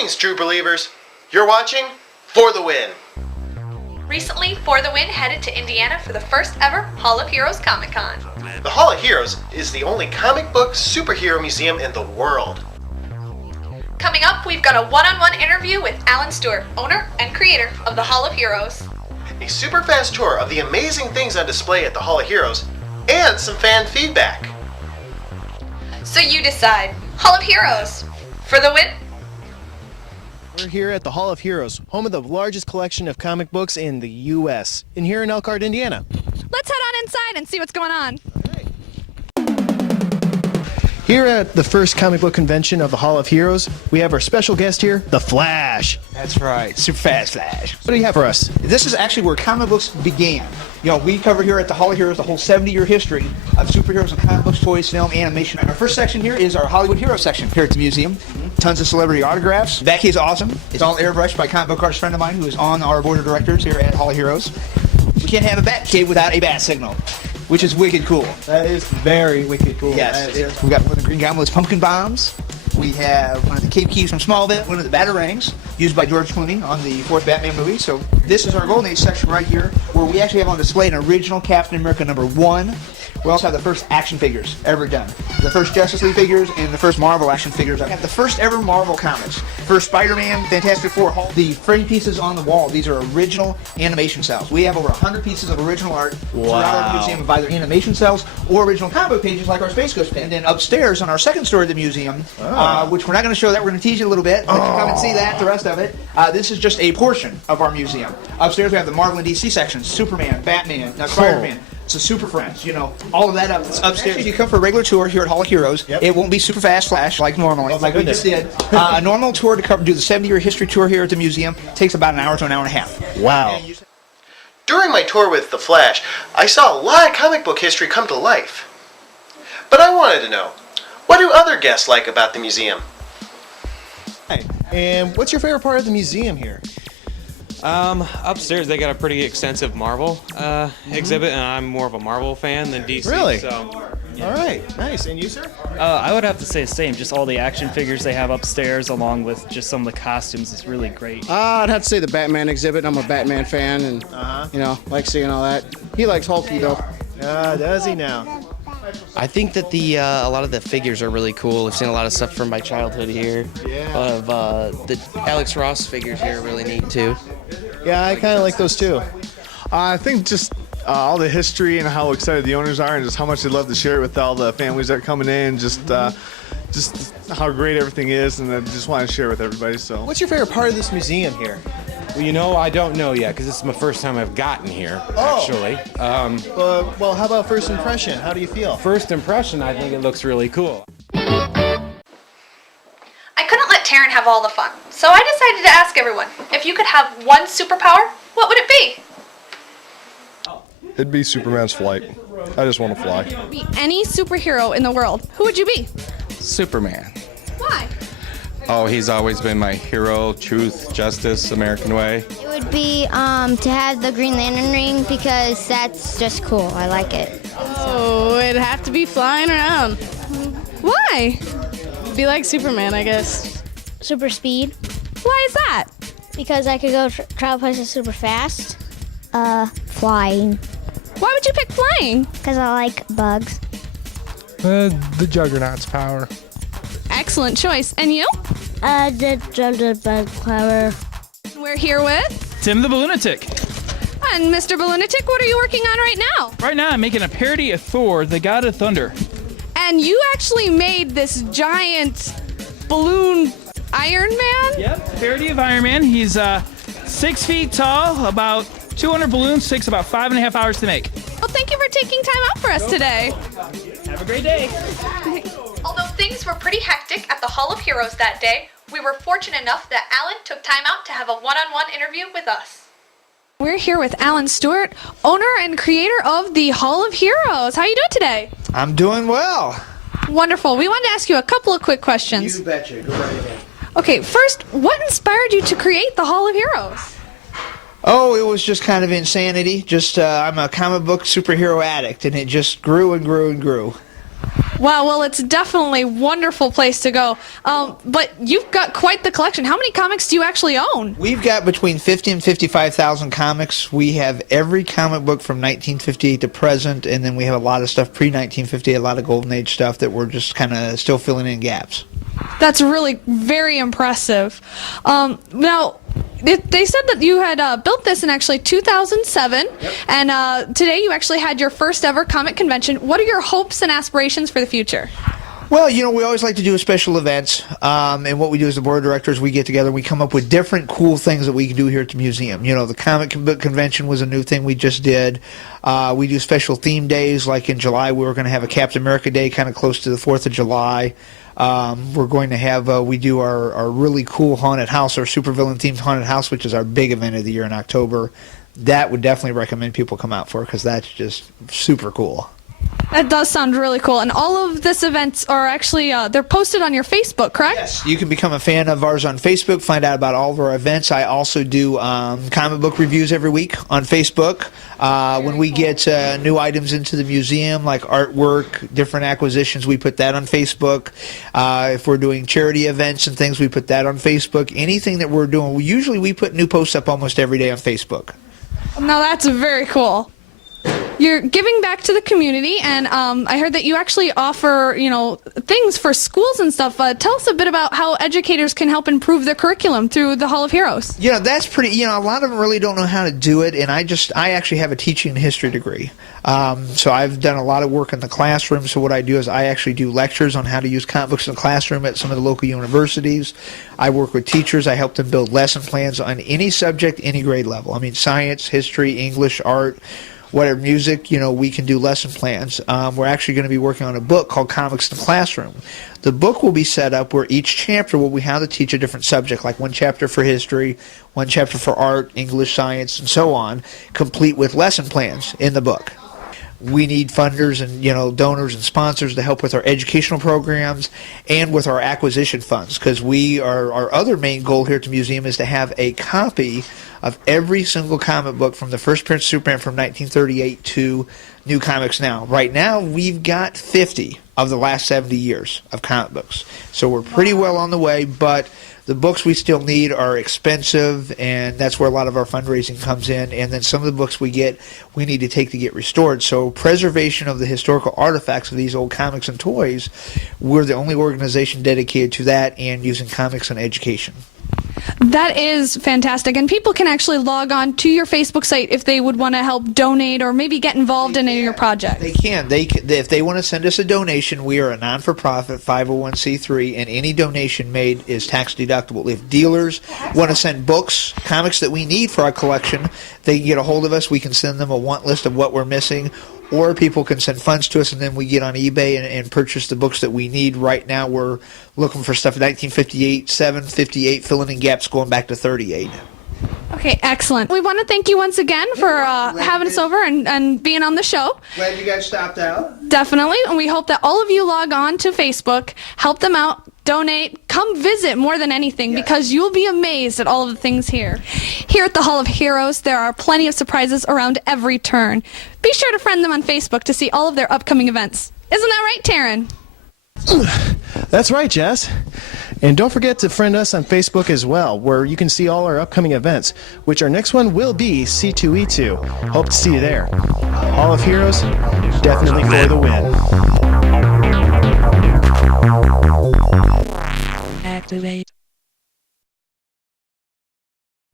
Greetings, true believers. You're watching For the Win. Recently, For the Win headed to Indiana for the first ever Hall of Heroes Comic Con. The Hall of Heroes is the only comic book superhero museum in the world. Coming up, we've got a one-on-one interview with Alan Stewart, owner and creator of the Hall of Heroes. A super fast tour of the amazing things on display at the Hall of Heroes, and some fan feedback. So you decide, Hall of Heroes, for the win? We're here at the Hall of Heroes, home of the largest collection of comic books in the U.S., and here in Elkhart, Indiana. Let's head on inside and see what's going on. Here at the first comic book convention of the Hall of Heroes, we have our special guest here, the Flash. That's right, super fast Flash. What do you have for us? This is actually where comic books began. You know, we cover here at the Hall of Heroes the whole 70-year history of superheroes and comic books, toys, film, animation. Our first section here is our Hollywood Hero section here at the museum. Tons of celebrity autographs. That kid's awesome. It's all airbrushed by a comic book artist friend of mine who is on our board of directors here at Hall of Heroes. We can't have a bat kid without a bat signal, which is wicked cool. That is very wicked cool. Yes. We got one of the Green Goblin's pumpkin bombs. We have one of the Cape Keys from Smallville, one of the Batarangs used by George Clooney on the fourth Batman movie. So this is our Golden Age section right here, where we actually have on display an original Captain America #1. We also have the first action figures ever done. The first Justice League figures and the first Marvel action figures. We have the first ever Marvel comics. First Spider-Man, Fantastic Four, Hulk. The frame pieces on the wall, these are original animation cells. We have over 100 pieces of original art throughout our museum of either animation cells or original comic book pages like our Space Ghost pen. And then upstairs on our second story of the museum, which we're not going to show that, we're going to tease you a little bit. Let you come and see that, the rest of it. This is just a portion of our museum. Upstairs we have the Marvel and DC sections, Superman, Batman, Spider-Man. So Super Friends, you know, all of that upstairs. Actually, if you come for a regular tour here at Hall of Heroes, it won't be super fast Flash like normally, like we just did. A normal tour to do the 70-year history tour here at the museum takes about an hour to an hour and a half. Wow. During my tour with The Flash, I saw a lot of comic book history come to life. But I wanted to know, what do other guests like about the museum? Hey, and what's your favorite part of the museum here? Upstairs they got a pretty extensive Marvel exhibit, and I'm more of a Marvel fan than DC. Really? So, yeah. All right, nice. And you, sir? I would have to say the same. Just all the action figures they have upstairs, along with just some of the costumes, is really great. I'd have to say the Batman exhibit. I'm a Batman fan, and you know, like seeing all that. He likes Hulky though. Does he now? I think that a lot of the figures are really cool. I've seen a lot of stuff from my childhood here. Yeah. A lot of the Alex Ross figures here are really neat too. Yeah, I kind of like those too. I think just all the history and how excited the owners are, and just how much they love to share it with all the families that are coming in. Just how great everything is, and I just want to share with everybody. So, What's your favorite part of this museum here? Well, you know, I don't know yet because this is my first time I've gotten here, actually. Well, how about first impression? How do you feel? First impression, I think it looks really cool. I couldn't let Taryn have all the fun, so I decided to ask everyone, if you could have one superpower, what would it be? it'd be Superman's flight. I just want to fly. Be any superhero in the world, who would you be? Superman. Why? Oh, he's always been my hero, truth, justice, American way. It would be to have the Green Lantern ring because that's just cool. I like it. Oh, it'd have to be flying around. Why? Be like Superman, I guess. Super speed. Why is that? Because I could go travel places super fast. Flying. Why would you pick flying? Because I like bugs. The Juggernaut's power. Excellent choice. And you? The Juggernaut power. We're here with Tim the Balloonatic. And Mr. Balloonatic, what are you working on right now? Right now I'm making a parody of Thor, the God of Thunder. And you actually made this giant balloon Iron Man? Yep, parody of Iron Man. He's 6 feet tall, about 200 balloons, takes about 5.5 hours to make. Well, thank you for taking time out for us today. Have a great day. Although things were pretty hectic at the Hall of Heroes that day, we were fortunate enough that Alan took time out to have a one-on-one interview with us. We're here with Alan Stewart, owner and creator of the Hall of Heroes. How are you doing today? I'm doing well. Wonderful. We wanted to ask you a couple of quick questions. You betcha. Go right ahead. Okay, first, what inspired you to create the Hall of Heroes? Oh, it was just kind of insanity. I'm a comic book superhero addict, and it just grew and grew and grew. Wow, well, it's definitely a wonderful place to go. But you've got quite the collection. How many comics do you actually own? We've got between 50 and 55,000 comics. We have every comic book from 1958 to present, and then we have a lot of stuff pre-1958, a lot of Golden Age stuff that we're just kind of still filling in gaps. That's really very impressive. Now, they said that you had built this in actually 2007, and today you actually had your first ever comic convention. What are your hopes and aspirations for the future? Well, you know, we always like to do special events, and what we do as the board of directors, we get together and we come up with different cool things that we can do here at the museum. You know, the comic book convention was a new thing we just did. We do special theme days, like in July we were going to have a Captain America Day kind of close to the 4th of July. We're going to have, we do our really cool haunted house, our supervillain themed haunted house, which is our big event of the year in October. That would definitely recommend people come out for, because that's just super cool. That does sound really cool. And all of these events are actually, they're posted on your Facebook, correct? Yes. You can become a fan of ours on Facebook, find out about all of our events. I also do comic book reviews every week on Facebook. When we get new items into the museum, like artwork, different acquisitions, we put that on Facebook. If we're doing charity events and things, we put that on Facebook. Anything that we're doing, usually we put new posts up almost every day on Facebook. Now that's very cool. You're giving back to the community, and I heard that you actually offer, you know, things for schools and stuff. Tell us a bit about how educators can help improve their curriculum through the Hall of Heroes. You know, that's pretty, you know, a lot of them really don't know how to do it, and I actually have a teaching and history degree. So I've done a lot of work in the classroom, so what I do is I actually do lectures on how to use comic books in the classroom at some of the local universities. I work with teachers. I help them build lesson plans on any subject, any grade level. I mean, science, history, English, art, whatever, music, you know, we can do lesson plans. We're actually going to be working on a book called Comics in the Classroom. The book will be set up where each chapter will be how to teach a different subject, like one chapter for history, one chapter for art, English, science, and so on, complete with lesson plans in the book. We need funders and, you know, donors and sponsors to help with our educational programs and with our acquisition funds, because our other main goal here at the museum is to have a copy of every single comic book from the first appearance of Superman from 1938 to New Comics Now. Right now, we've got 50 of the last 70 years of comic books. So we're pretty well on the way, but the books we still need are expensive, and that's where a lot of our fundraising comes in. And then some of the books we need to take to get restored. So preservation of the historical artifacts of these old comics and toys, we're the only organization dedicated to that and using comics in education. That is fantastic, and people can actually log on to your Facebook site if they would want to help donate or maybe get involved in any of your projects. They can. If they want to send us a donation, we are a non-for-profit 501c3, and any donation made is tax deductible. If dealers want to send books, comics that we need for our collection, they can get a hold of us. We can send them a want list of what we're missing, or people can send funds to us, and then we get on eBay and purchase the books that we need. Right now, we're looking for stuff 1958, 758, filling in gaps going back to 38. Okay, excellent. We want to thank you once again for having us over and being on the show. Glad you guys stopped out. Definitely, and we hope that all of you log on to Facebook, help them out, donate, come visit more than anything, because you'll be amazed at all of the things here. Here at the Hall of Heroes, there are plenty of surprises around every turn. Be sure to friend them on Facebook to see all of their upcoming events. Isn't that right, Taryn? That's right, Jess. And don't forget to friend us on Facebook as well, where you can see all our upcoming events, which our next one will be C2E2. Hope to see you there. Hall of Heroes, definitely for the win.